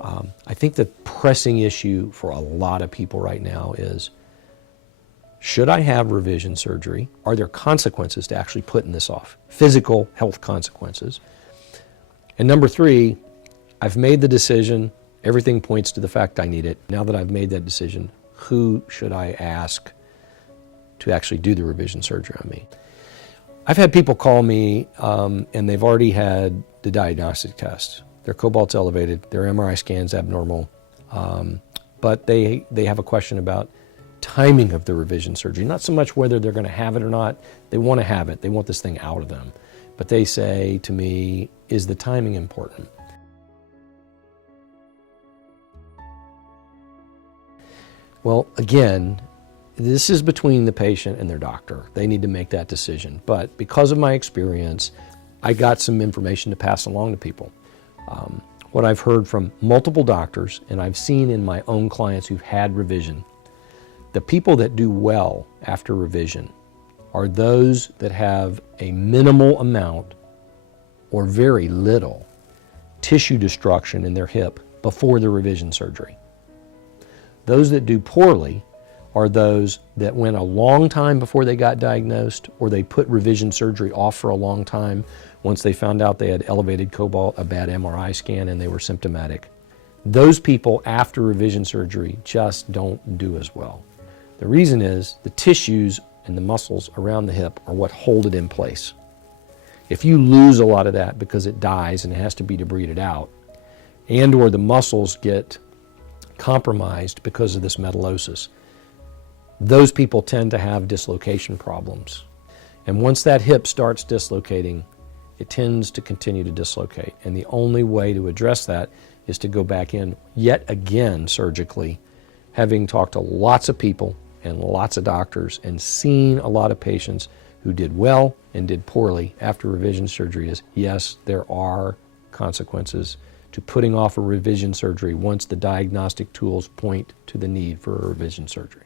I think the pressing issue for a lot of people right now is, should I have revision surgery? Are there consequences to actually putting this off? Physical health consequences. And number three, I've made the decision. Everything points to the fact I need it. Now that I've made that decision, who should I ask to actually do the revision surgery on me? I've had people call me and they've already had the diagnostic test. Their cobalt's elevated, their MRI scan's abnormal, but they have a question about timing of the revision surgery. Not so much whether they're going to have it or not. They want to have it. They want this thing out of them. But they say to me, is the timing important? Well, again, this is between the patient and their doctor. They need to make that decision. But because of my experience, I got some information to pass along to people. What I've heard from multiple doctors, and I've seen in my own clients who've had revision, the people that do well after revision are those that have a minimal amount or very little tissue destruction in their hip before the revision surgery. Those that do poorly are those that went a long time before they got diagnosed, or they put revision surgery off for a long time once they found out they had elevated cobalt, a bad MRI scan, and they were symptomatic. Those people after revision surgery just don't do as well. The reason is the tissues and the muscles around the hip are what hold it in place. If you lose a lot of that because it dies and it has to be debrided out, and or the muscles get compromised because of this metallosis, those people tend to have dislocation problems. And once that hip starts dislocating, it tends to continue to dislocate. And the only way to address that is to go back in yet again surgically, having talked to lots of people and lots of doctors and seen a lot of patients who did well and did poorly after revision surgery. Is yes, there are consequences to putting off a revision surgery once the diagnostic tools point to the need for a revision surgery.